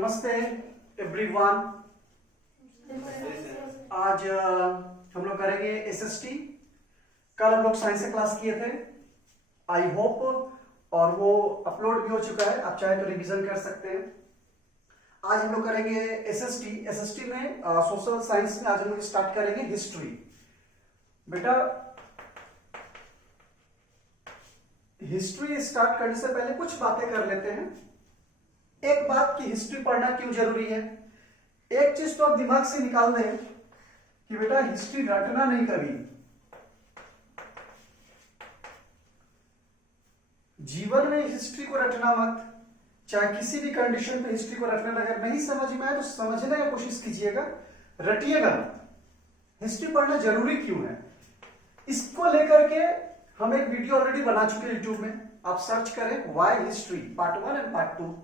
नमस्ते एवरीवन। आज हम लोग करेंगे एसएसटी। कल हम लोग साइंस से क्लास किए थे, आई होप, और वो अपलोड भी हो चुका है। आप चाहे तो रिवीजन कर सकते हैं। आज हम लोग करेंगे एसएसटी। एसएसटी में सोशल साइंस में आज हम लोग स्टार्ट करेंगे हिस्ट्री। बेटा, हिस्ट्री स्टार्ट करने से पहले कुछ बातें कर लेते हैं। एक बात कि हिस्ट्री पढ़ना क्यों जरूरी है, एक चीज तो आप दिमाग से निकाल दें कि बेटा हिस्ट्री रटना नहीं कभी। जीवन में हिस्ट्री को रटना मत। चाहे किसी भी कंडीशन पे हिस्ट्री को रटना, अगर नहीं समझ में आए तो समझने की कोशिश कीजिएगा, रटिएगा मत। हिस्ट्री पढ़ना जरूरी क्यों है, इसको लेकर के हम एक वीडियो ऑलरेडी बना चुके हैं यूट्यूब में। आप सर्च करें why history part 1 and part 2।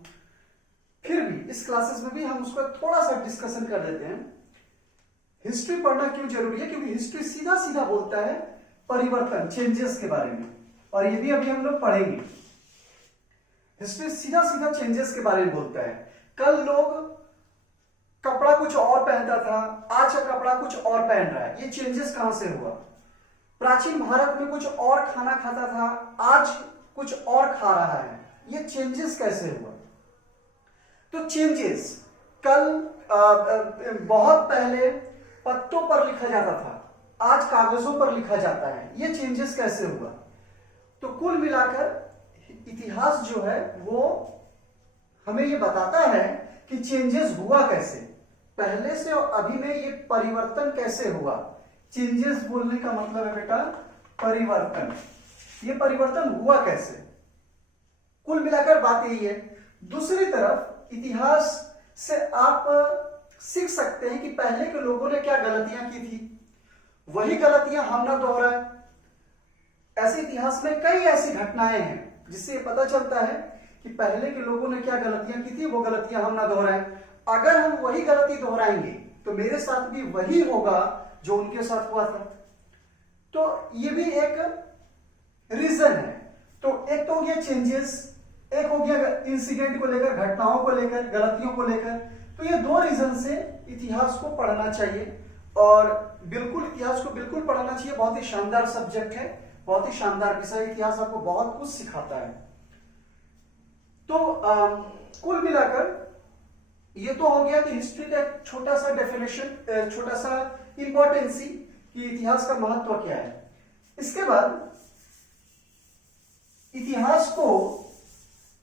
फिर भी इस क्लासेस में भी हम उसको थोड़ा सा डिस्कशन कर देते हैं। हिस्ट्री पढ़ना क्यों जरूरी है, क्योंकि हिस्ट्री सीधा सीधा बोलता है परिवर्तन, चेंजेस के बारे में, और ये भी अभी हम लोग पढ़ेंगे। हिस्ट्री सीधा सीधा चेंजेस के बारे में बोलता है। कल लोग कपड़ा कुछ और पहनता था, आज का कपड़ा कुछ और पहन रहा है। ये चेंजेस कहां से हुआ? प्राचीन भारत में कुछ और खाना खाता था, आज कुछ और खा रहा है। ये चेंजेस कैसे हुआ? तो चेंजेस, कल बहुत पहले पत्तों पर लिखा जाता था, आज कागजों पर लिखा जाता है। ये चेंजेस कैसे हुआ? तो कुल मिलाकर इतिहास जो है वो हमें ये बताता है कि चेंजेस हुआ कैसे, पहले से और अभी में ये परिवर्तन कैसे हुआ। चेंजेस बोलने का मतलब है बेटा परिवर्तन। ये परिवर्तन हुआ कैसे, कुल मिलाकर बात यही है। दूसरी तरफ इतिहास से आप सीख सकते हैं कि पहले के लोगों ने क्या गलतियां की थी, वही गलतियां हम ना दोहराएं। ऐसे इतिहास में कई ऐसी घटनाएं हैं जिससे पता चलता है कि पहले के लोगों ने क्या गलतियां की थी, वो गलतियां हम ना दोहराएं। अगर हम वही गलती दोहराएंगे तो मेरे साथ भी वही होगा जो उनके साथ हुआ था। तो ये भी एक रीजन है। तो एक तो हो गया चेंजेस, एक हो गया इंसिडेंट को लेकर, घटनाओं को लेकर, गलतियों को लेकर। तो ये दो रीजन से इतिहास को पढ़ना चाहिए, और बिल्कुल इतिहास को बिल्कुल पढ़ना चाहिए। बहुत ही शानदार सब्जेक्ट है, बहुत ही शानदार विषय। इतिहास आपको बहुत कुछ सिखाता है। तो कुल मिलाकर ये तो हो गया कि हिस्ट्री का एक छोटा सा डेफिनेशन, छोटा सा इंपॉर्टेंसी कि इतिहास का महत्व क्या है। इसके बाद इतिहास को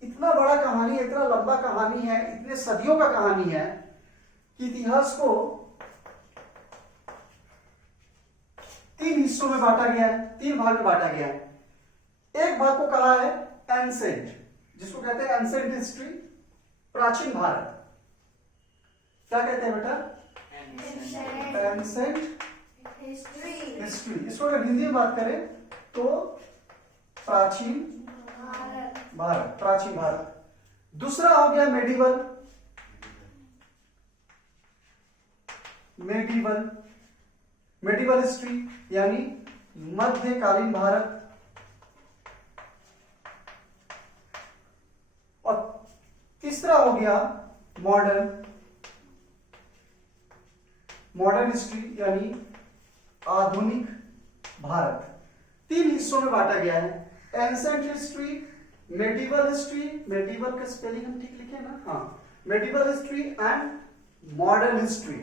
इतना बड़ा कहानी है, इतना लंबा कहानी है, इतने सदियों का कहानी है कि इतिहास को 3 हिस्सों में बांटा गया है, 3 भाग में बांटा गया है। एक भाग को कहा है एंसेंट, जिसको कहते हैं एंसेंट हिस्ट्री, प्राचीन भारत। क्या कहते हैं बेटा? Ancient history. इसको अगर हिंदी में बात करें तो प्राचीन भारत, प्राचीन भारत। दूसरा हो गया मेडिवल, मेडिवल हिस्ट्री, यानी मध्यकालीन भारत। और तीसरा हो गया मॉडर्न हिस्ट्री, यानी आधुनिक भारत। 3 हिस्सों में बांटा गया है। Ancient history, medieval history, medieval का स्पेलिंग हम ठीक लिखे ना, हाँ, medieval history and modern history.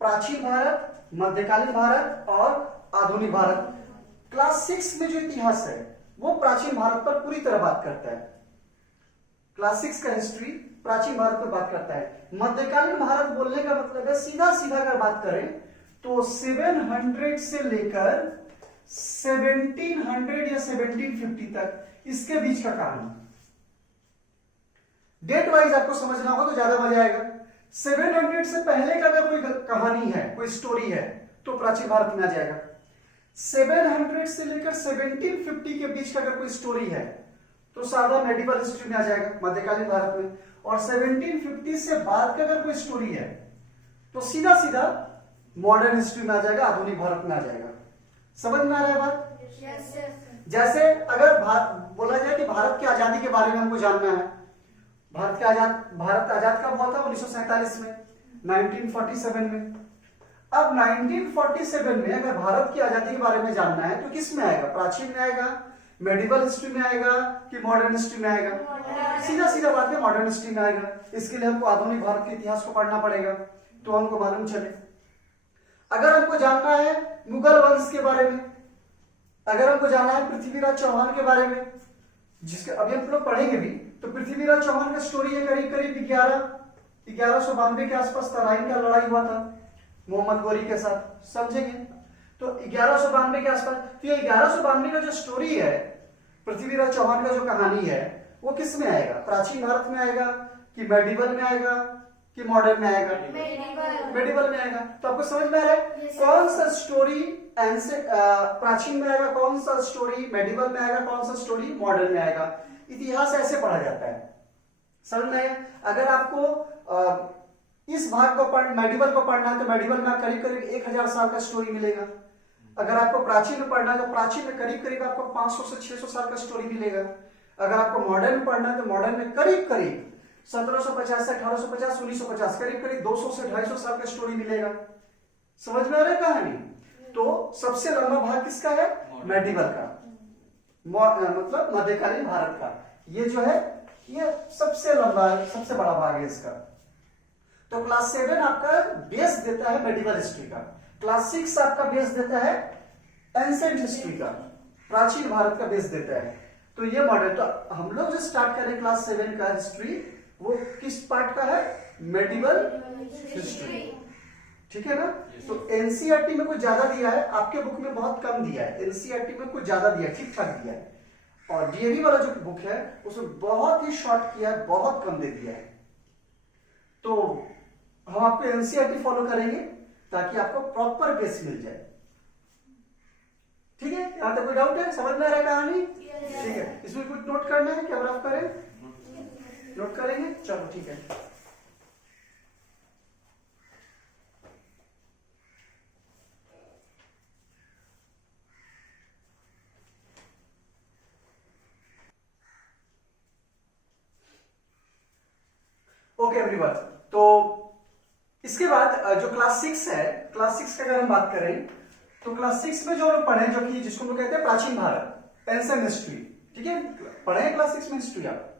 प्राचीन भारत, मध्यकालीन भारत और आधुनिक भारत। क्लास 6 में जो इतिहास है वो प्राचीन भारत पर पूरी तरह बात करता है। क्लास 6 का हिस्ट्री प्राचीन भारत पर बात करता है। मध्यकालीन भारत बोलने का मतलब है, सीधा सीधा अगर बात करें तो 700 से लेकर 1700 या 1750 तक, इसके बीच का कहानी। डेट वाइज आपको समझना होगा तो ज्यादा मजा आएगा। 700 से पहले का अगर कोई कहानी है, कोई स्टोरी है, तो प्राचीन भारत में आ जाएगा। 700 से लेकर 1750 के बीच का अगर कोई स्टोरी है तो सादा मेडिवल हिस्ट्री में आ जाएगा, मध्यकालीन भारत में। और 1750 से बाद का अगर कोई स्टोरी है तो सीधा सीधा मॉडर्न हिस्ट्री में आ जाएगा, आधुनिक भारत में आ जाएगा। समझ में आ रहा है बात? yes. जैसे अगर बोला जाए कि भारत की आजादी के बारे में हमको जानना है, भारत आजाद कब हुआ था? 1947 में, 1947 में। अब 1947 में अगर भारत की आजादी के बारे में जानना है तो किस में आएगा? प्राचीन में आएगा, मेडिवल हिस्ट्री में आएगा कि मॉडर्न हिस्ट्री में आएगा? सीधा सीधा बात है, मॉडर्न हिस्ट्री में आएगा। इसके लिए हमको आधुनिक भारत के इतिहास को पढ़ना पड़ेगा तो हमको मालूम चले। अगर हमको जानना है मुगल वंश के बारे में, अगर हमको जानना है पृथ्वीराज चौहान के बारे में, जिसके अभी हम लोग पढ़ेंगे भी, तो पृथ्वीराज चौहान का स्टोरी है करीब करीब 1192 के आसपास तराइन का लड़ाई हुआ था मोहम्मद गोरी के साथ, समझेंगे? तो 1192 के आसपास। तो ये 1192 का जो स्टोरी है, पृथ्वीराज चौहान का जो कहानी है, वो किस में आएगा? प्राचीन भारत में आएगा कि मेडिवल में आएगा कि मॉडर्न में आएगा? मेडिवल में आएगा। तो आपको समझ में आ रहा है कौन सा स्टोरी प्राचीन में आएगा, कौन सा स्टोरी मेडिवल में आएगा, कौन सा स्टोरी मॉडर्न में आएगा? इतिहास ऐसे पढ़ा जाता है, समझ में आया? अगर आपको इस भाग को मेडिवल को पढ़ना है तो मेडिवल में करीब करीब 1000 साल का स्टोरी मिलेगा। अगर आपको प्राचीन में पढ़ना है तो प्राचीन में करीब करीब आपको 500 से 600 साल का स्टोरी मिलेगा। अगर आपको मॉडर्न में पढ़ना है तो मॉडर्न में करीब करीब 1750 से 1850, 1950, करीब करीब 200 से 250 साल का स्टोरी मिलेगा। समझ में आ रहा है कहानी? तो सबसे लंबा भाग किसका है? मेडिवल का, मतलब मध्यकालीन भारत का। ये जो है ये सबसे लंबा, सबसे बड़ा भाग है इसका। तो क्लास 7 आपका बेस देता है मेडिवल हिस्ट्री का, क्लास 6 आपका बेस देता है एंसेंट हिस्ट्री का, प्राचीन भारत का बेस देता है। तो ये मॉडल, तो हम लोग जो स्टार्ट करें क्लास 7 का हिस्ट्री, वो किस पार्ट का है? मेडिवल हिस्ट्री, ठीक है ना? तो एनसीईआरटी में कुछ ज्यादा दिया है, आपके बुक में बहुत कम दिया है। एनसीईआरटी में कुछ ज्यादा दिया है, ठीक ठाक दिया है। और डीएवी वाला जो बुक है उसमें बहुत ही शॉर्ट किया है, बहुत कम दे दिया है। तो हम आपको एनसीईआरटी फॉलो करेंगे ताकि आपको प्रॉपर बेस मिल जाए, ठीक है? यहां तक कोई डाउट है? समझ में आ रहा है कहानी? ठीक है। इसमें कुछ नोट करना है क्या? आप करें, नोट करेंगे? चलो ठीक है। ओके एवरीवन, तो इसके बाद जो क्लास 6 है, क्लास 6 का अगर हम बात करें तो क्लास 6 में जो लोग पढ़े, जो कि जिसको लोग कहते हैं प्राचीन भारत, एंसेंट हिस्ट्री, ठीक है? पढ़े हैं क्लास 6 में हिस्ट्री आप?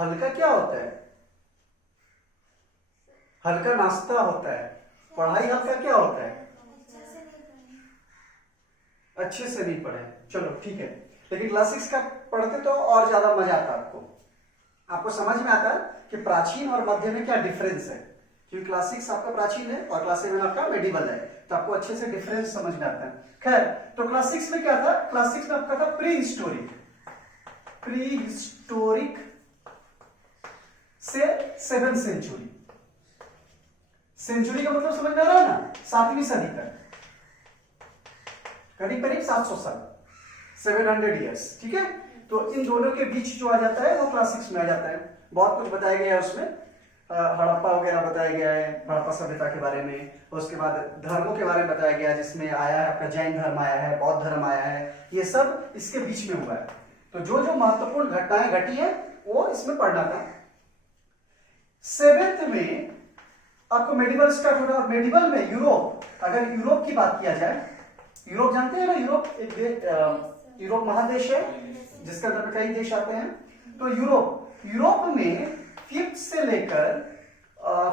हल्का क्या होता है? हल्का नाश्ता होता है। पढ़ाई हल्का क्या होता है? अच्छे से नहीं पढ़े, चलो ठीक है। लेकिन क्लास 6 का पढ़ते तो और ज्यादा मजा आता है, आपको समझ में आता है कि प्राचीन और मध्य में क्या डिफरेंस है, क्योंकि क्लास 6 आपका प्राचीन है और क्लास 7 आपका मेडिवल है, तो आपको अच्छे से डिफरेंस समझ में आता है। खैर, तो क्लास 6 में क्या था? क्लास 6 में आपका था प्री हिस्टोरिक, प्री हिस्टोरिक से 7th सेंचुरी। सेंचुरी का मतलब समझ में आ रहा है ना? 7वीं सदी तक, करीब करीब 700 साल, 700 ईयर्स, ठीक है? तो इन दोनों के बीच जो आ जाता है वो क्लास 6 में आ जाता है। बहुत कुछ बताया गया है उसमें, हड़प्पा वगैरह बताया गया है, हड़प्पा सभ्यता के बारे में। उसके बाद धर्मों के बारे में बताया गया है, जिसमें आया है आपका जैन धर्म आया है, बौद्ध धर्म आया है, ये सब इसके बीच में हुआ है। तो जो जो महत्वपूर्ण घटनाएं घटी है वो इसमें पढ़ना था। 7th में आपको मेडिवल स्टार्ट होगा, और मेडिवल में यूरोप, अगर यूरोप की बात किया जाए, यूरोप जानते हैं ना? यूरोप एक यूरोप महादेश है जिसके अंदर कई देश आते हैं। तो यूरोप में 5th से लेकर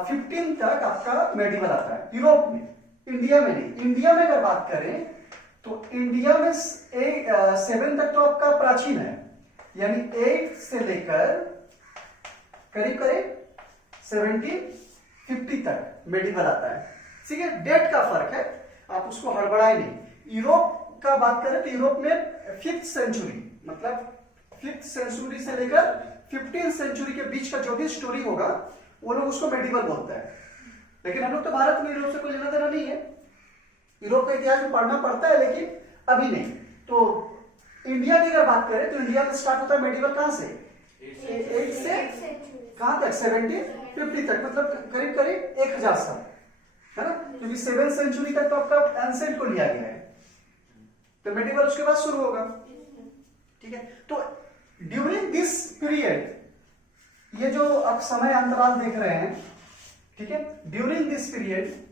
15 तक आपका मेडिवल आता है यूरोप में, इंडिया में नहीं। इंडिया में अगर बात करें तो इंडिया में 7 तक तो आपका प्राचीन है, यानी 8 से लेकर करीब करीब 1750 तक मेडिवल आता है, ठीक है? डेट का फर्क है, आप उसको हड़बड़ाए नहीं। यूरोप का बात करें तो यूरोप में 5th सेंचुरी, मतलब 5th सेंचुरी से लेकर 15th सेंचुरी के बीच का जो भी स्टोरी होगा वो लोग उसको मेडिवल बोलते हैं। लेकिन हम लोग तो भारत में यूरोप से कोई लेना देना नहीं है, यूरोप का इतिहास में पढ़ना पड़ता है लेकिन अभी नहीं। तो इंडिया की अगर बात करें तो इंडिया में स्टार्ट होता है मेडिवल कहां से? 8 से कहां तक? 1750 तक, मतलब करीब करीब 1000 साल, है ना? क्योंकि 7th सेंचुरी तक तो आपका एंसेंट को लिया गया है, तो मेडिवल उसके बाद शुरू होगा, ठीक है, तो ड्यूरिंग दिस पीरियड, ये जो आप समय अंतराल देख रहे हैं, ठीक है, ड्यूरिंग दिस पीरियड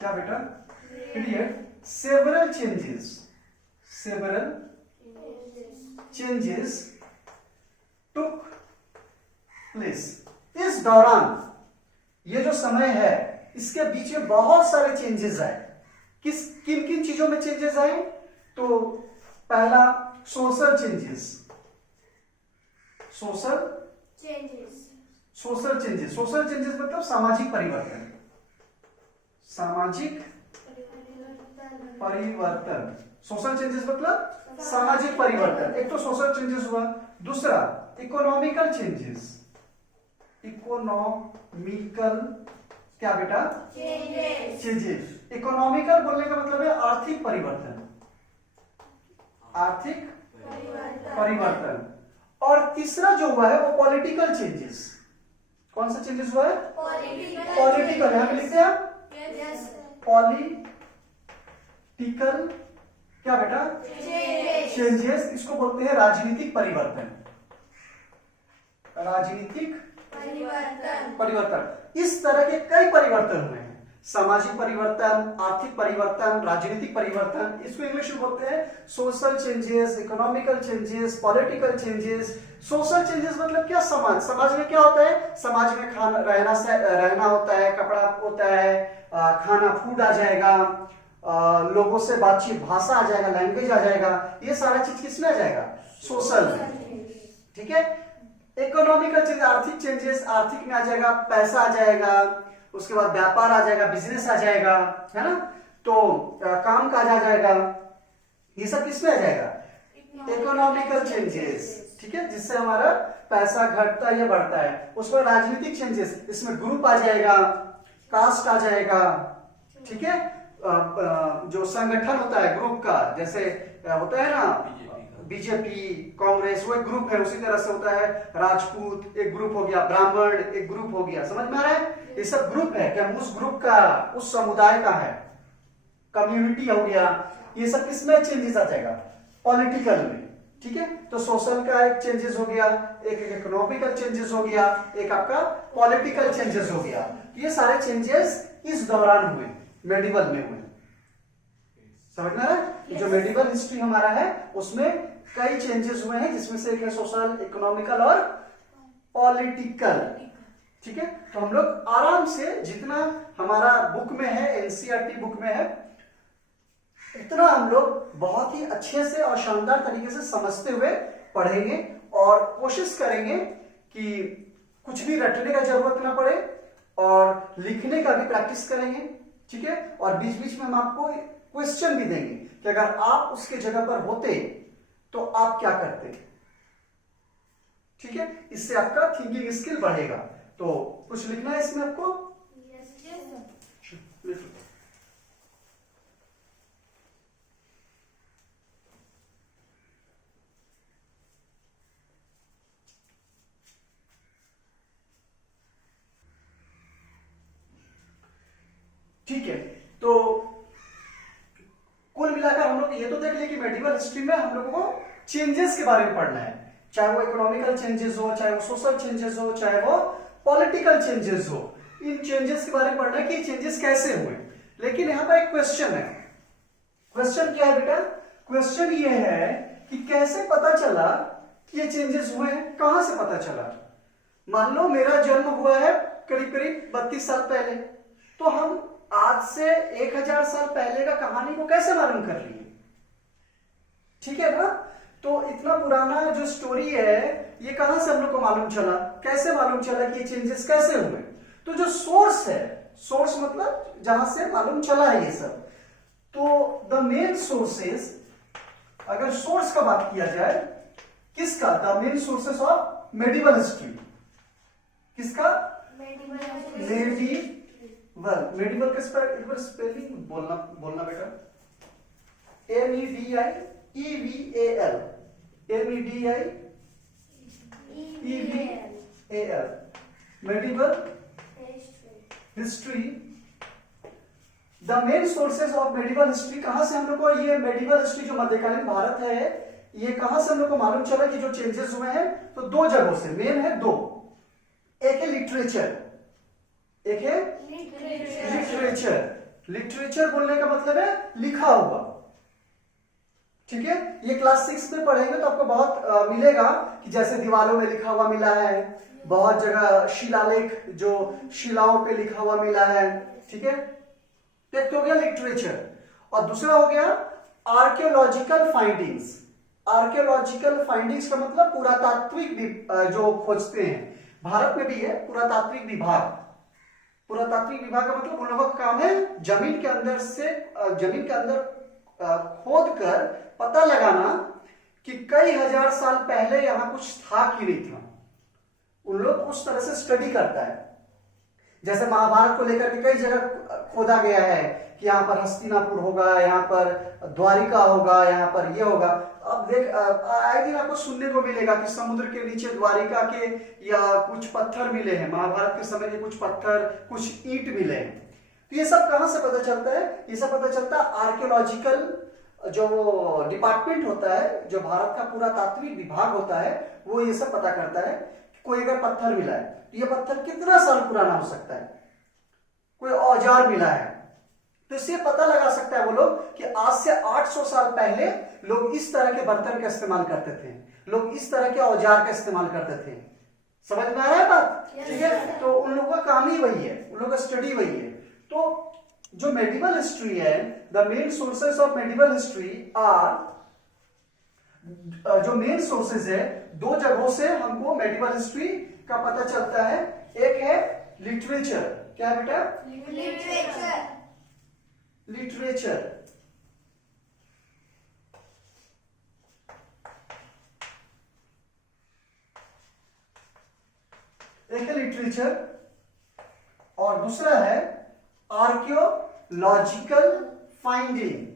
क्या बेटा, period, several changes took place। इस दौरान, ये जो समय है, इसके बीच में बहुत सारे चेंजेस आए। किन किन चीजों में चेंजेस आए? तो पहला सोशल चेंजेस मतलब सामाजिक परिवर्तन। सोशल चेंजेस मतलब सामाजिक परिवर्तन। एक तो सोशल चेंजेस हुआ, दूसरा इकोनॉमिकल चेंजेस। क्या बेटा? चेंजेस। इकोनॉमिकल बोलने का मतलब है आर्थिक परिवर्तन। और तीसरा जो हुआ है वो पॉलिटिकल चेंजेस। कौन सा चेंजेस हुआ है? पॉलिटिकल। यहां पे लिखते हैं पॉलिटिकल क्या बेटा? चेंजेस। इसको बोलते हैं राजनीतिक परिवर्तन। इस तरह के कई परिवर्तन हुए हैं, सामाजिक परिवर्तन, आर्थिक परिवर्तन, राजनीतिक परिवर्तन। इसको इंग्लिश में बोलते हैं social changes, economical changes, political changes. Social changes मतलब क्या? समाज में क्या होता है? समाज में रहना होता है, कपड़ा होता है, खाना, फूड आ जाएगा, लोगों से बातचीत, भाषा आ जाएगा, लैंग्वेज आ जाएगा। ये सारा चीज किसमें आ जाएगा? सोशल। ठीक है। इकोनॉमिकल चेंज, आर्थिक चेंजेस, आर्थिक में आ जाएगा, पैसा आ जाएगा, उसके बाद व्यापार आ जाएगा, बिजनेस आ जाएगा, है ना, तो काम काज आ जाएगा। ये सब किसमें आ जाएगा? Economical changes. ठीक है, जिससे हमारा पैसा घटता या बढ़ता है। उसमें राजनीतिक चेंजेस, इसमें ग्रुप आ जाएगा, कास्ट आ जाएगा। ठीक है, जो संगठन होता है ग्रुप का, जैसे होता है ना बीजेपी, कांग्रेस, वो एक ग्रुप है। उसी तरह से होता है राजपूत एक ग्रुप हो गया, ब्राह्मण एक ग्रुप हो गया। समझ में आ रहा है? ये सब ग्रुप है क्या? उस ग्रुप का, उस समुदाय का है, कम्युनिटी हो गया। ये सब किसमें चेंजेस आ जाएगा? पॉलिटिकल में। ठीक है, तो सोशल का एक चेंजेस हो गया, एक इकोनॉमिकल चेंजेस हो गया, एक आपका पॉलिटिकल चेंजेस हो गया। ये सारे चेंजेस इस दौरान हुए, मेडिवल में हुए। समझ में आ रहा है? जो मेडिवल हिस्ट्री हमारा है उसमें कई चेंजेस हुए हैं, जिसमें से एक है सोशल, इकोनॉमिकल और पॉलिटिकल। ठीक है, तो हम लोग आराम से, जितना हमारा बुक में है, एनसीईआरटी बुक में है, इतना हम लोग बहुत ही अच्छे से और शानदार तरीके से समझते हुए पढ़ेंगे और कोशिश करेंगे कि कुछ भी रटने का जरूरत ना पड़े और लिखने का भी प्रैक्टिस करेंगे। ठीक है, और बीच बीच में हम आपको क्वेश्चन भी देंगे कि अगर आप उसके जगह पर होते तो आप क्या करते। ठीक है, इससे आपका थिंकिंग स्किल बढ़ेगा। तो कुछ लिखना है इसमें आपको? ठीक है, तो कुल मिलाकर हम लोग ये तो देख लिया कि मेडिवल हिस्ट्री में हम लोगों को चेंजेस के बारे में पढ़ना है, चाहे वो इकोनॉमिकल चेंजेस हो, चाहे वो सोशल चेंजेस हो, चाहे वो पॉलिटिकल चेंजेस हो। इन चेंजेस के बारे में पढ़ना है कि चेंजेस कैसे हुए। लेकिन यहां पर एक क्वेश्चन है। क्वेश्चन क्या है बेटा? क्वेश्चन ये है कि कैसे पता चला कि ये चेंजेस हुए हैं, कहां से पता चला? मान लो मेरा जन्म हुआ है करीब करीब 32 साल पहले, तो हम आज से 1000 साल पहले का कहानी को कैसे मालूम कर लिए? ठीक है ना, तो इतना पुराना जो स्टोरी है ये कहां से हम लोग को मालूम चला? कैसे मालूम चला कि ये चेंजेस कैसे हुए? तो जो सोर्स है, सोर्स मतलब जहां से मालूम चला है ये सब, तो द मेन सोर्सेस, अगर सोर्स का बात किया जाए, किसका? The main sources of medieval history. किसका? मेडिवल का स्पेलिंग बोलना बेटा। MEDIEVAL, medieval history the main sources of medieval history, कहां से हम लोग को ये मेडिवल हिस्ट्री जो मध्यकालीन भारत है ये कहां से हम लोग को मालूम चला कि जो चेंजेस हुए हैं, तो दो जगहों से, मेन है दो, एक है लिटरेचर, एक है लिटरेचर। लिटरेचर बोलने का मतलब है लिखा हुआ, ठीक है। ये क्लास 6 में पढ़ेंगे तो आपको बहुत मिलेगा कि जैसे दीवारों में लिखा हुआ मिला है, बहुत जगह शिलालेख जो शिलाओं पे लिखा हुआ मिला है, ठीक है। एक तो हो गया लिटरेचर, और दूसरा हो गया आर्कियोलॉजिकल फाइंडिंग्स। आर्कियोलॉजिकल फाइंडिंग्स का मतलब पुरातात्विक जो खोजते हैं, भारत में भी है पुरातात्विक विभाग। पुरातात्विक विभाग का मतलब उन लोगों का काम है जमीन के अंदर से, जमीन के अंदर खोद कर पता लगाना कि कई हजार साल पहले यहां कुछ था कि नहीं था। उन लोग उस तरह से स्टडी करता है। जैसे महाभारत को लेकर के कई जगह खोदा गया है कि यहाँ पर हस्तिनापुर होगा, यहाँ पर द्वारिका होगा, यहाँ पर ये होगा। अब देख आए दिन आपको सुनने को मिलेगा कि समुद्र के नीचे द्वारिका के या कुछ पत्थर मिले हैं, महाभारत के समय के कुछ पत्थर, कुछ ईंट मिले हैं। तो ये सब कहां से पता चलता है? ये सब पता चलता है आर्कियोलॉजिकल जो डिपार्टमेंट होता है, जो भारत का पुरातात्विक विभाग होता है, वो ये सब पता करता है कि कोई अगर पत्थर मिला है तो ये पत्थर कितना साल पुराना हो सकता है। कोई औजार मिला है तो इससे पता लगा सकता है वो लोग कि आज से 800 साल पहले लोग इस तरह के बर्तन का इस्तेमाल करते थे, लोग इस तरह के औजार का इस्तेमाल करते थे। समझ में आ रहा है बात? ठीक है। तो उन लोगों का काम ही वही है, उन लोगों का स्टडी वही है। तो जो मेडिवल हिस्ट्री है, the main sources of medieval history are, जो मेन सोर्सेस है, दो जगहों से हमको मेडिवल हिस्ट्री का पता चलता है। एक है लिटरेचर, क्या है बेटा? लिटरेचर। लिटरेचर, एक है लिटरेचर और दूसरा है archaeological finding.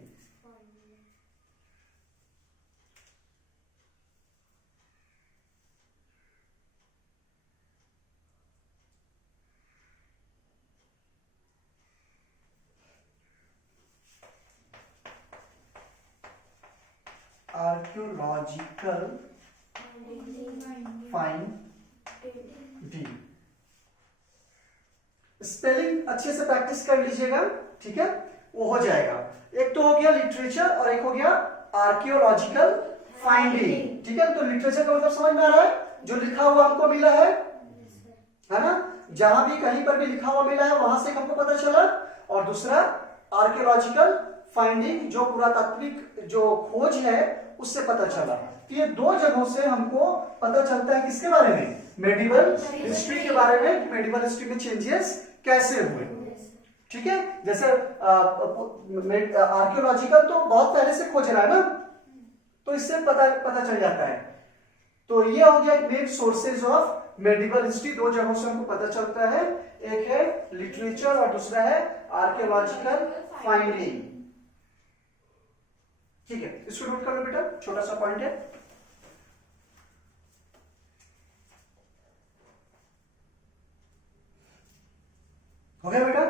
Archaeological finding. Spelling अच्छे से प्रैक्टिस कर लीजिएगा, ठीक है, वो हो जाएगा। एक तो हो गया लिटरेचर और एक हो गया आर्कियोलॉजिकल फाइंडिंग, ठीक है। तो लिटरेचर का मतलब समझ में आ रहा है, जो लिखा हुआ हमको मिला है ना, जहां भी कहीं पर भी लिखा हुआ मिला है वहां से हमको पता चला। और दूसरा आर्कियोलॉजिकल फाइंडिंग, जो पुरातात्विक जो खोज है उससे पता चला। तो ये दो जगहों से हमको पता चलता है किसके बारे में? मेडिवल हिस्ट्री के बारे में। मेडिवल हिस्ट्री में चेंजेस कैसे हुए, ठीक है। जैसे आर्कियोलॉजिकल तो बहुत पहले से खोज रहा है ना, तो इससे पता चल जाता है। तो ये हो गया main sources of medieval history. दो जगहों से हमको पता चलता है, एक है लिटरेचर और दूसरा है आर्कियोलॉजिकल फाइंडिंग, ठीक है। इसको नोट कर लो बेटा, छोटा सा पॉइंट है। हो गया बेटा?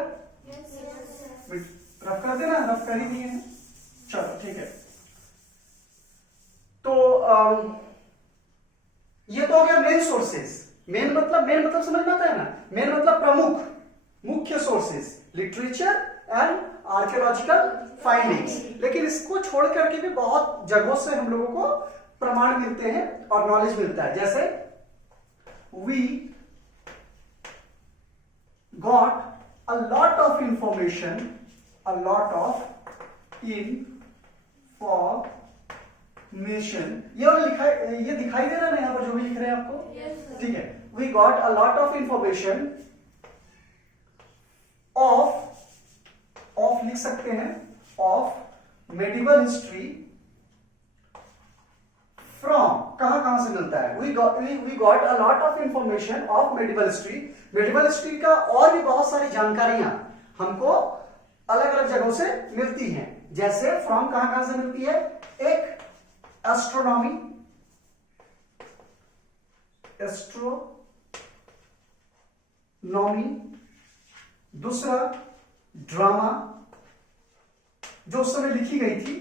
रफ कर देना, रफ कर ही दिए हैं, चलो ठीक है। तो ये तो हो गया मेन सोर्सेस। मेन मतलब समझ में आता है ना, मेन मतलब प्रमुख, मुख्य sources, literature and archaeological findings. लेकिन इसको छोड़ करके भी बहुत जगहों से हम लोगों को प्रमाण मिलते हैं और नॉलेज मिलता है। जैसे we got a lot of information, a lot of information। ये दिखाई दे रहा है ना यहां पर जो भी लिख रहे हैं आपको? ठीक है। We got a lot of information of लिख सकते हैं, of medieval history from, कहां से मिलता है? We got a lot of information of medieval history। medieval history का और भी बहुत सारी जानकारियां हमको अलग अलग जगहों से मिलती हैं। जैसे फ्रॉम कहां से मिलती है? एक एस्ट्रोनॉमी, दूसरा ड्रामा, जो उस समय लिखी गई थी।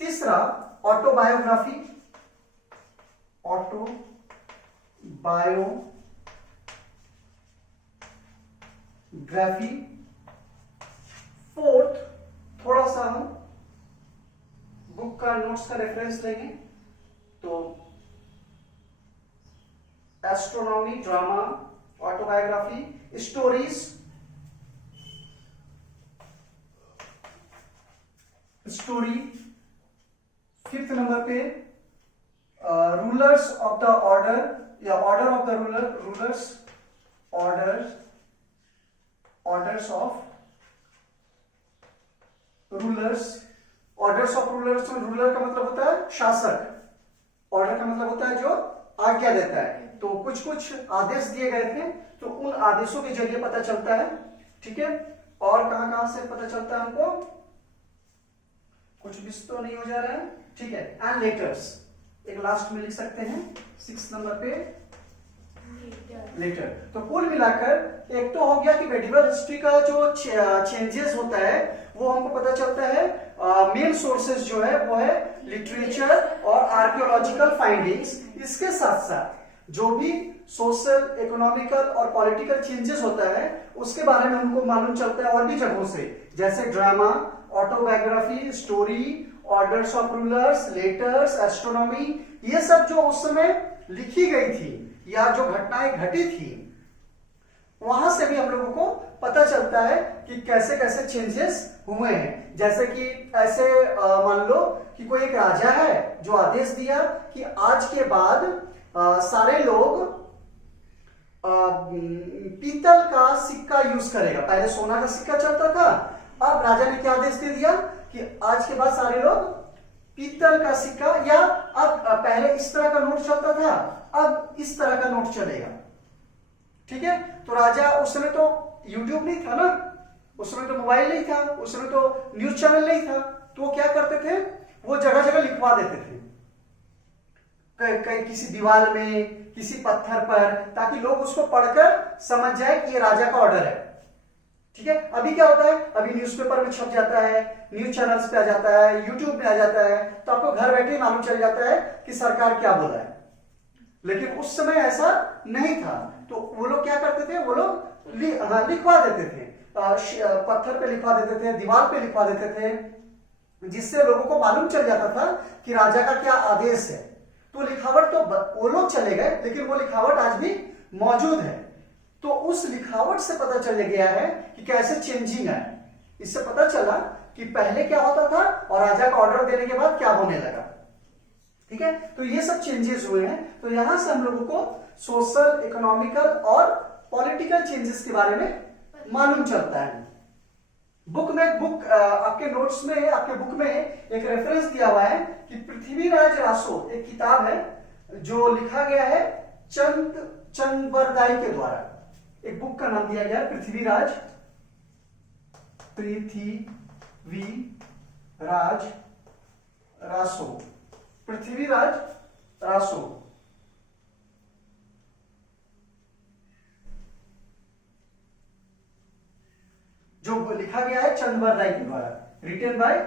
तीसरा ऑटोबायोग्राफी, ऑटोबायोग्राफी। फोर्थ, थोड़ा सा हम बुक का नोट्स का रेफरेंस लेंगे तो astronomy, drama, autobiography, stories, story. Fifth number पे रूलर्स ऑफ द ऑर्डर या order of the rulers, orders of rulers. Orders of rulers में रूलर का मतलब होता है शासक, ऑर्डर का मतलब होता है जो आज्ञा देता है। तो कुछ कुछ आदेश दिए गए थे तो उन आदेशों के जरिए पता चलता है। ठीक है, और कहां कहां से पता चलता है हमको, कुछ मिस तो नहीं हो जा रहा है। ठीक है, एंड लेटर्स एक लास्ट में लिख सकते हैं 6 नंबर पे लेटर। तो कुल मिलाकर एक तो हो गया कि मेडिवल हिस्ट्री का जो चेंजेस होता है वो हमको पता चलता है। मेन सोर्सेज जो है वो है लिटरेचर और आर्कियोलॉजिकल फाइंडिंग्स। इसके साथ साथ जो भी सोशल, इकोनॉमिकल और पॉलिटिकल चेंजेस होता है उसके बारे में हमको मालूम चलता है और भी जगहों से, जैसे drama, autobiography, story, orders of rulers, letters, astronomy. ये सब जो उस समय लिखी गई थी या जो घटनाएं घटी थी वहां से भी हम लोगों को पता चलता है कि कैसे कैसे चेंजेस हुए हैं। जैसे कि ऐसे मान लो कि कोई एक राजा है जो आदेश दिया कि आज के बाद सारे लोग पीतल का सिक्का यूज करेगा। पहले सोना का सिक्का चलता था, अब राजा ने क्या आदेश दे दिया कि आज के बाद सारे लोग पीतल का सिक्का, या अब पहले इस तरह का नोट चलता था अब इस तरह का नोट चलेगा। ठीक है, तो राजा, उस समय तो यूट्यूब नहीं था ना, उस समय तो मोबाइल नहीं था, उस समय तो न्यूज चैनल नहीं था, तो वो क्या करते थे, वो जगह जगह लिखवा देते थे कहीं किसी दीवार में, किसी पत्थर पर, ताकि लोग उसको पढ़कर समझ जाए कि ये राजा का ऑर्डर है। ठीक है, अभी क्या होता है, अभी न्यूज़पेपर में छप जाता है, न्यूज चैनल्स पे आ जाता है, यूट्यूब में आ जाता है, तो आपको घर बैठे ही मालूम चल जाता है कि सरकार क्या बोला है। लेकिन उस समय ऐसा नहीं था, तो वो लोग क्या करते थे, वो लोग लिखवा देते थे, पत्थर पे लिखवा देते थे, दीवार पे लिखवा देते थे, जिससे लोगों को मालूम चल जाता था कि राजा का क्या आदेश है। तो लिखावट तो वो लोग चले गए, लेकिन वो लिखावट आज भी मौजूद है। तो उस लिखावट से पता चल गया है कि कैसे चेंजिंग है। इससे पता चला कि पहले क्या होता था और राजा का ऑर्डर देने के बाद क्या होने लगा। ठीक है, तो ये सब चेंजेस हुए हैं। तो यहां से हम लोगों को सोशल, इकोनॉमिकल और पॉलिटिकल चेंजेस के बारे में मालूम चलता है। बुक आपके नोट्स में, आपके बुक में एक रेफरेंस दिया हुआ है कि पृथ्वीराज रासो एक किताब है जो लिखा गया है चंदबरदाई के द्वारा। एक बुक का नाम दिया गया है पृथ्वीराज रासो, पृथ्वीराज रासो। जो लिखा गया है चंदबरदाई के द्वारा, रिटन बाय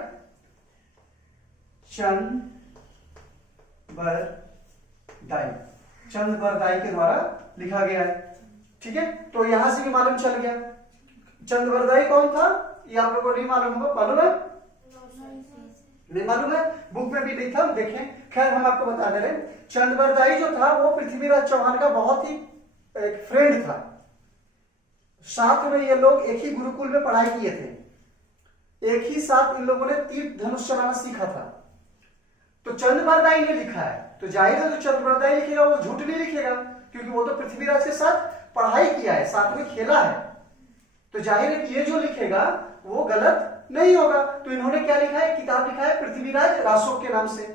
चंदबरदाई के द्वारा लिखा गया है। ठीक है, तो यहां से भी मालूम चल गया। चंदबरदाई कौन था ये आप लोगों को नहीं मालूम होगा, मालूम है? नहीं मालूम है, बुक में भी नहीं था, हम देखें। खैर, हम आपको बता दे रहे हैं, चंदबरदाई जो था वो पृथ्वीराज चौहान का बहुत ही एक फ्रेंड था। साथ में ये लोग एक ही गुरुकुल में पढ़ाई किए थे, एक ही साथ इन लोगों ने तीर धनुष चलाना सीखा था। तो चंदबरदाई ने लिखा है, तो जाहिर है जो चंदबरदाई लिखेगा वो झूठ नहीं लिखेगा, क्योंकि वो तो पृथ्वीराज के साथ पढ़ाई किया है, साथ में खेला है। तो जाहिर है कि ये जो लिखेगा वो गलत नहीं होगा। तो इन्होंने क्या लिखा है, किताब लिखा है पृथ्वीराज रासो के नाम से,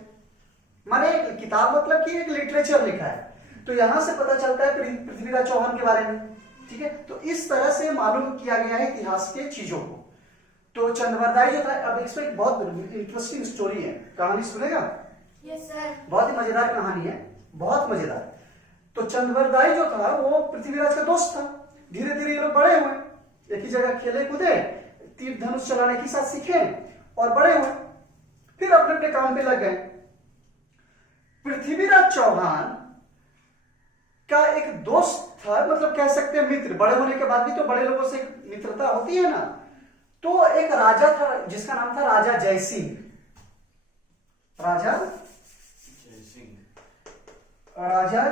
माने किताब मतलब कि एक लिटरेचर लिखा है। तो यहां से पता चलता है पृथ्वीराज चौहान के बारे में। ठीक है, तो इस तरह से मालूम किया गया है इतिहास के चीजों को। तो चंदबरदाई जो था, अब इसमें एक बहुत इंटरेस्टिंग स्टोरी है, कहानी सुनेगा? Yes sir. बहुत ही मजेदार कहानी है, बहुत मजेदार। तो चंदबरदाई जो था वो पृथ्वीराज का दोस्त था। धीरे धीरे ये लोग बड़े हुए, एक ही जगह खेले कूदे, तीर धनुष चलाने के साथ सीखे और बड़े हुए, फिर अपने अपने काम पे लग गए। पृथ्वीराज चौहान का एक दोस्त था, मतलब कह सकते हैं मित्र, बड़े होने के बाद भी तो बड़े लोगों से मित्रता होती है ना। तो एक राजा था जिसका नाम था राजा जयसिंह। राजा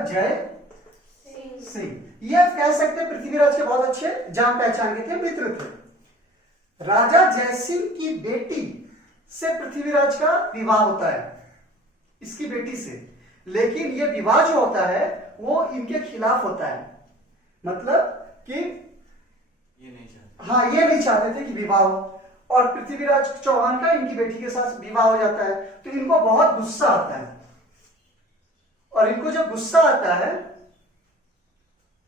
जय सिंह, यह कह सकते हैं पृथ्वीराज के बहुत अच्छे जान पहचान के थे, मित्र थे। राजा जयसिंह की बेटी से पृथ्वीराज का विवाह होता है, इसकी बेटी से। लेकिन यह विवाह जो होता है वो इनके खिलाफ होता है, मतलब कि ये नहीं चाहते थे कि विवाह हो, और पृथ्वीराज चौहान का इनकी बेटी के साथ विवाह हो जाता है। तो इनको बहुत गुस्सा आता है, और इनको जब गुस्सा आता है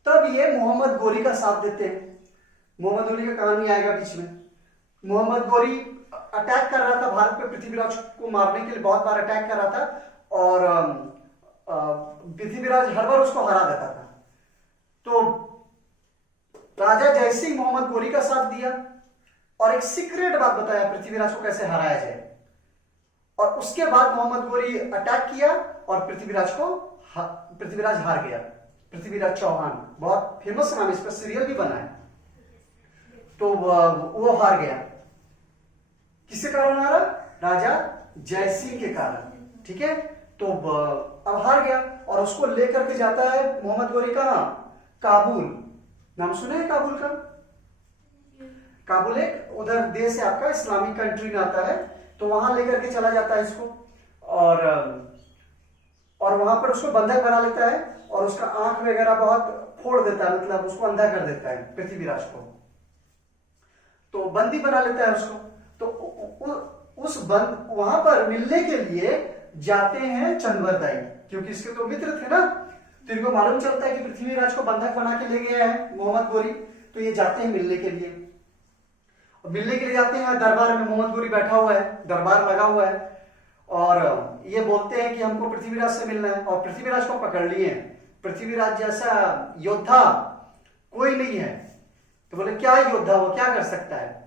तब ये मोहम्मद गोरी का साथ देते हैं। मोहम्मद गोरी का कहानी आएगा बीच में। मोहम्मद गोरी अटैक कर रहा था भारत पे, पृथ्वीराज को मारने के लिए बहुत बार अटैक कर रहा था, और पृथ्वीराज हर बार उसको हरा देता था। तो राजा जयसिंह मोहम्मद गोरी का साथ दिया और एक सीक्रेट बात बताया पृथ्वीराज को कैसे हराया जाए, और उसके बाद मोहम्मद गोरी अटैक किया और पृथ्वीराज हार गया। पृथ्वीराज चौहान बहुत फेमस नाम, इस पर सीरियल भी बना है। तो वो हार गया, किसके कारण हारा? राजा जयसिंह के कारण। ठीक है, तो अब हार गया और उसको लेकर के जाता है मोहम्मद गोरी कहां? काबुल। नाम सुने हैं काबुल का? काबुल एक उधर देश है आपका, इस्लामिक कंट्री में आता है। तो वहां लेकर के चला जाता है इसको, और वहां पर उसको बंधक बना लेता है, और उसका आंख वगैरह बहुत फोड़ देता है, मतलब उसको अंधा कर देता है पृथ्वीराज को। तो बंदी बना लेता है उसको। तो वहां पर मिलने के लिए जाते हैं चंद्रवरदाई, क्योंकि इसके तो मित्र थे ना। तो इनको मालूम चलता है कि पृथ्वीराज को बंधक बना के ले गया है मोहम्मद गोरी। तो ये जाते हैं मिलने के लिए, और मिलने के लिए जाते हैं। दरबार में मोहम्मद गोरी बैठा हुआ है, दरबार लगा हुआ है, और ये बोलते हैं कि हमको पृथ्वीराज से मिलना है, और पृथ्वीराज को पकड़ लिए। पृथ्वीराज जैसा योद्धा कोई नहीं है। तो बोले क्या योद्धा, वो क्या कर सकता है?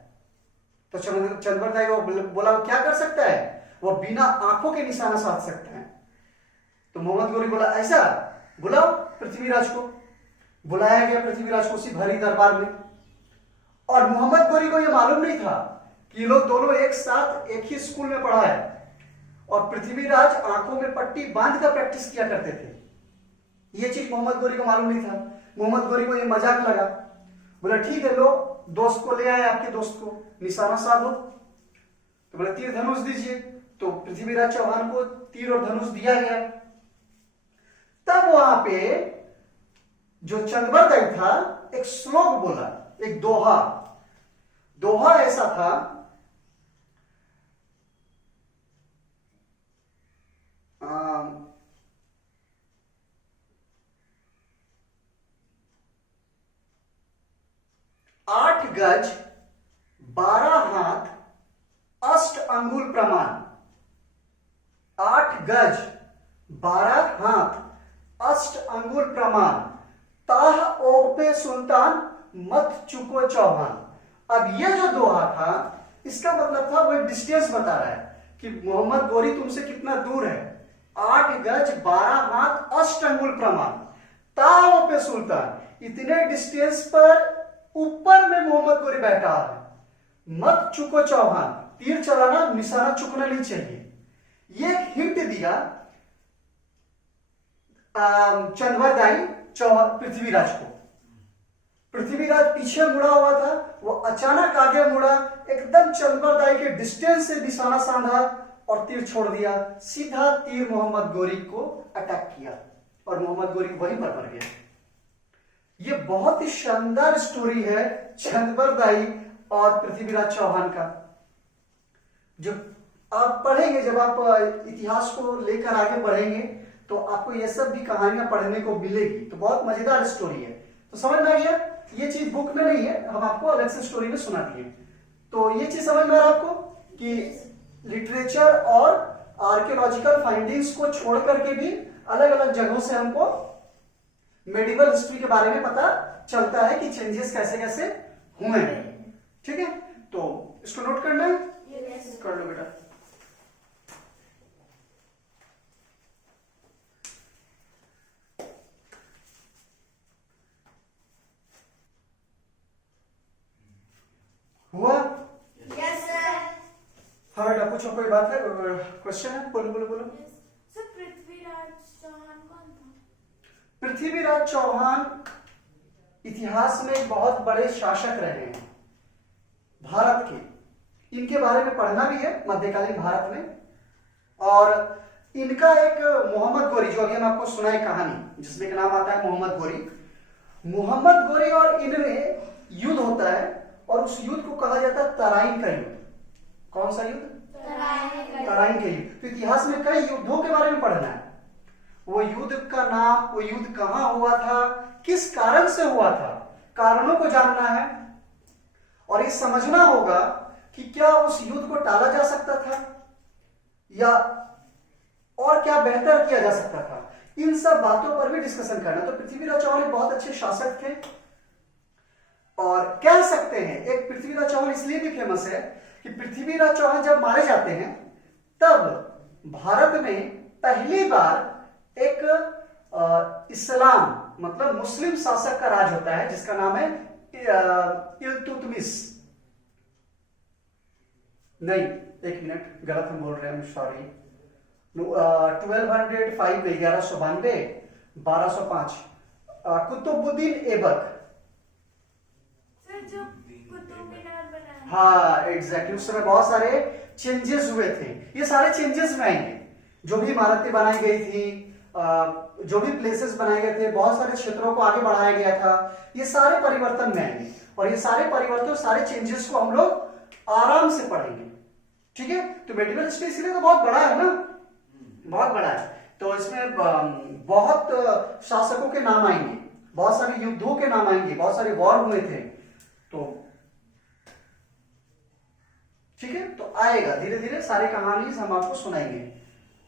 तो चंद्रवरदाई वो बोला वो क्या कर सकता है? वो बिना आंखों के निशाना साध सकता है। तो मोहम्मद गोरी बोला ऐसा, बुलाओ पृथ्वीराज को। बुलाया गया पृथ्वीराज को उसी भरी दरबार में, और मोहम्मद गोरी को यह मालूम नहीं था कि ये लोग दोनों एक साथ एक ही स्कूल में पढ़ा है, और पृथ्वीराज आंखों में पट्टी बांध कर प्रैक्टिस किया करते थे। यह चीज मोहम्मद गोरी को मालूम नहीं था। मोहम्मद गोरी को यह मजाक लगा, बोला ठीक है, लो दोस्त को ले आए, आपके दोस्त को निशाना साधो। तो बोले तीर धनुष दीजिए। तो पृथ्वीराज चौहान को तीर और धनुष दिया गया। तब वहां पे जो चंद्रवरदाई था एक श्लोक बोला, एक दोहा ऐसा था, आठ गज 12 हाथ अष्ट अंगुल प्रमाण। 8 गज 12 हाथ अष्ट अंगुल प्रमाण, ताह ओपे सुल्तान मत चुको चौहान। अब यह जो दोहा था, इसका मतलब था वो डिस्टेंस बता रहा है कि मोहम्मद गोरी तुमसे कितना दूर है। 8 गज 12 हाथ अष्ट अंगुल प्रमाण, ताह ओपे सुल्तान, इतने डिस्टेंस पर ऊपर में मोहम्मद गोरी बैठा है। मत चुको चौहान, तीर चलाना, निशाना चुकना नहीं चाहिए। ये हिंट दिया चंद्रवरदाई पृथ्वीराज को। पृथ्वीराज पीछे मुड़ा हुआ था, वो अचानक आगे मुड़ा, एकदम चंद्रवरदाई के डिस्टेंस से निशाना साधा और तीर छोड़ दिया। सीधा तीर मोहम्मद गोरी को अटैक किया, और मोहम्मद गोरी वहीं पर मर गया। ये बहुत ही शानदार स्टोरी है चंद्रवरदाई और पृथ्वीराज चौहान का। जो आप पढ़ेंगे, जब आप इतिहास को लेकर आगे बढ़ेंगे, तो आपको ये सब भी कहानियां पढ़ने को मिलेगी। तो बहुत मजेदार स्टोरी है। तो समझ में आ गया? ये चीज बुक में नहीं है, हम आपको अलग से स्टोरी में सुना दिए। तो ये चीज समझ में आ रहा है आपको कि लिटरेचर और आर्कियोलॉजिकल फाइंडिंग्स को छोड़ करके भी अलग अलग जगहों से हमको मेडिवल हिस्ट्री के बारे में पता चलता है कि चेंजेस कैसे कैसे हुए हैं। ठीक है, तो इसको नोट करना है? Yes. कर लो बेटा। हुआ? Yes, sir. हाँ बेटा पूछो, कोई बात है, क्वेश्चन है? बोलो बोलो बोलो। सर पृथ्वीराज चौहान कौन था? पृथ्वीराज चौहान इतिहास में बहुत बड़े शासक रहे हैं भारत के। इनके बारे में पढ़ना भी है मध्यकालीन भारत में। और इनका एक मोहम्मद गोरी, जो अभी हम आपको सुनाए कहानी, जिसमें एक नाम आता है मोहम्मद गोरी। मोहम्मद गोरी और इनमें युद्ध होता है और उस युद्ध को कहा जाता है तराइन का युद्ध। कौन सा युद्ध? तराइन का युद्ध। तो इतिहास में कई युद्धों के बारे में पढ़ना है। वो युद्ध का नाम, वो युद्ध कहां हुआ था, किस कारण से हुआ था, कारणों को जानना है। और ये समझना होगा कि क्या उस युद्ध को टाला जा सकता था या और क्या बेहतर किया जा सकता था। इन सब बातों पर भी डिस्कशन करना। तो पृथ्वीराज चौहान बहुत अच्छे शासक थे और कह सकते हैं एक पृथ्वीराज चौहान इसलिए भी फेमस है कि पृथ्वीराज चौहान जब मारे जाते हैं तब भारत में पहली बार एक इस्लाम मतलब मुस्लिम शासक का राज होता है, जिसका नाम है इल्तुतमिश। नहीं, एक मिनट, गलत हम बोल रहे हैं, सॉरी। 1205 में 1192 1205 कुतुबुद्दीन ऐबक। सर जो कुतुब मीनार बनाया। हाँ एग्जैक्टली, उस समय बहुत सारे चेंजेस हुए थे। ये सारे चेंजेस में आएंगे, जो भी इमारतें बनाई गई थी, जो भी प्लेसेस बनाए गए थे, बहुत सारे क्षेत्रों को आगे बढ़ाया गया था, ये सारे परिवर्तन में आएंगे। और ये सारे परिवर्तन, सारे चेंजेस को हम लोग आराम से पढ़ेंगे, ठीक है। तो मेडिवल हिस्ट्री इसलिए तो बहुत बड़ा है ना, बहुत बड़ा है। तो इसमें बहुत शासकों के नाम आएंगे, बहुत सारे युद्धों के नाम आएंगे, बहुत सारे वॉर हुए थे। तो ठीक है, तो आएगा धीरे धीरे सारी कहानी हम आपको सुनाएंगे।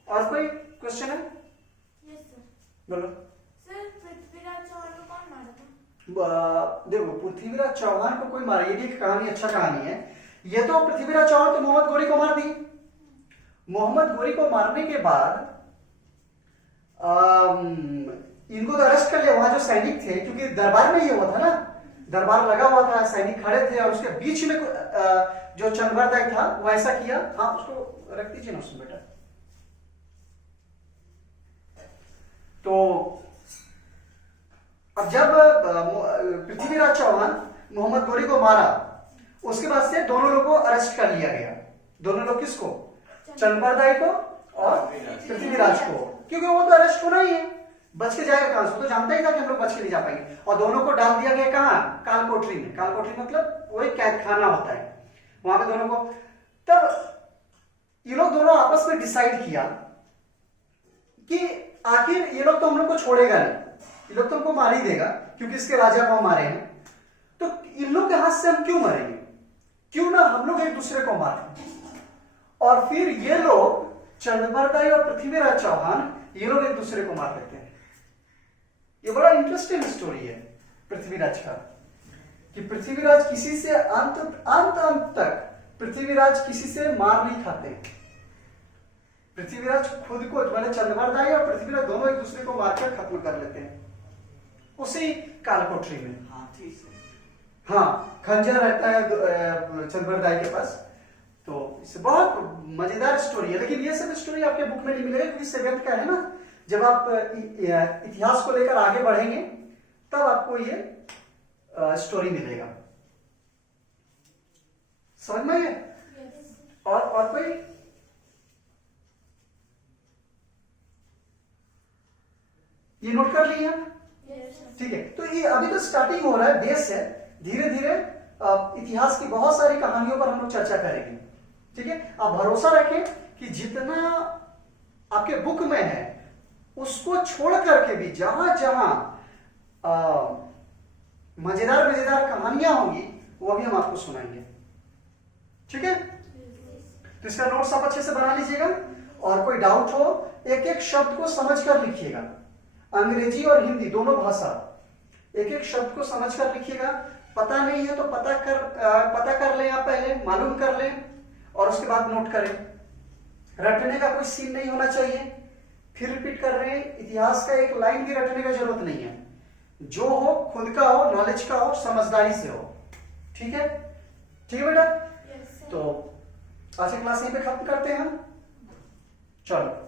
और कोई क्वेश्चन है? Yes sir. बोलो। सर पृथ्वीराज चौहान को कौन मारा था? देखो, पृथ्वीराज चौहान को कोई मारा, ये भी एक कहानी, अच्छा कहानी है ये। तो पृथ्वीराज चौहान तो मोहम्मद गोरी को मार दी। मोहम्मद गोरी को मारने के बाद इनको तो अरेस्ट कर लिया। वहां जो सैनिक थे, क्योंकि दरबार में ये हुआ था ना, दरबार लगा हुआ था, सैनिक खड़े थे और उसके बीच में जो चंद्रबरदाई था वो ऐसा किया। हाँ उसको रख दीजिए ना उसमें बेटा। तो अब जब पृथ्वीराज चौहान मोहम्मद गोरी को मारा, उसके बाद से दोनों लोगों को अरेस्ट कर लिया गया। दोनों लोग किसको? चंद्रबरदाई को और पृथ्वीराज को, क्योंकि वो तो अरेस्ट होना ही है, बच के जाएगा कहां से? तो जानता ही था कि हम लोग बच के नहीं जा पाएंगे। और दोनों को डाल दिया गया कहां? कालकोठरी में। कालकोठरी मतलब वही कैद खाना होता है, वहां पे दोनों को। तब ये लोग दोनों आपस में डिसाइड किया कि आखिर ये लोग तो हम लोग को छोड़ेगा नहीं, ये लोग तो हमको मार ही देगा, क्योंकि इसके राजा को मारे हैं। तो इन लोग के हाथ से हम क्यों मरेंगे, क्यों ना हम लोग एक दूसरे को मारें। और फिर ये लोग चंद्रबरदाई और पृथ्वीराज चौहान, ये लोग एक दूसरे को मार देते हैं। ये बड़ा इंटरेस्टिंग स्टोरी है पृथ्वीराज का, कि पृथ्वीराज किसी से अंत तक पृथ्वीराज किसी से मार नहीं खाते। पृथ्वीराज खुद को, मैंने चंद्रबरदाई और पृथ्वीराज दोनों एक दूसरे को मारकर खत्म कर लेते हैं उसी कालकोठरी में। हाँ, खंजर रहता है चंद्रबरदाई के पास। तो इससे बहुत मजेदार स्टोरी है, लेकिन ये सब स्टोरी आपके बुक में नहीं मिलेगा, क्योंकि सेवेंथ का है ना। जब आप इतिहास को लेकर आगे बढ़ेंगे तब आपको ये स्टोरी मिलेगा। समझ में आया? और कोई? ये नोट कर लिए आप? ठीक है। तो ये अभी तो स्टार्टिंग हो रहा है, बेस है। धीरे धीरे इतिहास की बहुत सारी कहानियों पर हम लोग चर्चा करेंगे, ठीक है। आप भरोसा रखें कि जितना आपके बुक में है उसको छोड़ करके भी जहां जहां मजेदार कहानियां होंगी वो अभी हम आपको सुनाएंगे, ठीक है। तो इसका नोट्स आप अच्छे से बना लीजिएगा। और कोई डाउट हो, एक एक शब्द को समझ कर लिखिएगा, अंग्रेजी और हिंदी दोनों भाषा, एक एक शब्द को समझ कर लिखिएगा। पता नहीं है तो पता कर लें, आप पहले मालूम कर लें और उसके बाद नोट करें। रटने का कोई सीन नहीं होना चाहिए। फिर रिपीट कर रहे हैं, इतिहास का एक लाइन भी रटने का जरूरत नहीं है। जो हो खुद का हो, नॉलेज का हो, समझदारी से हो। ठीक है, ठीक है बेटा। Yes sir. तो आज की क्लास यहीं पे खत्म करते हैं हम। चलो।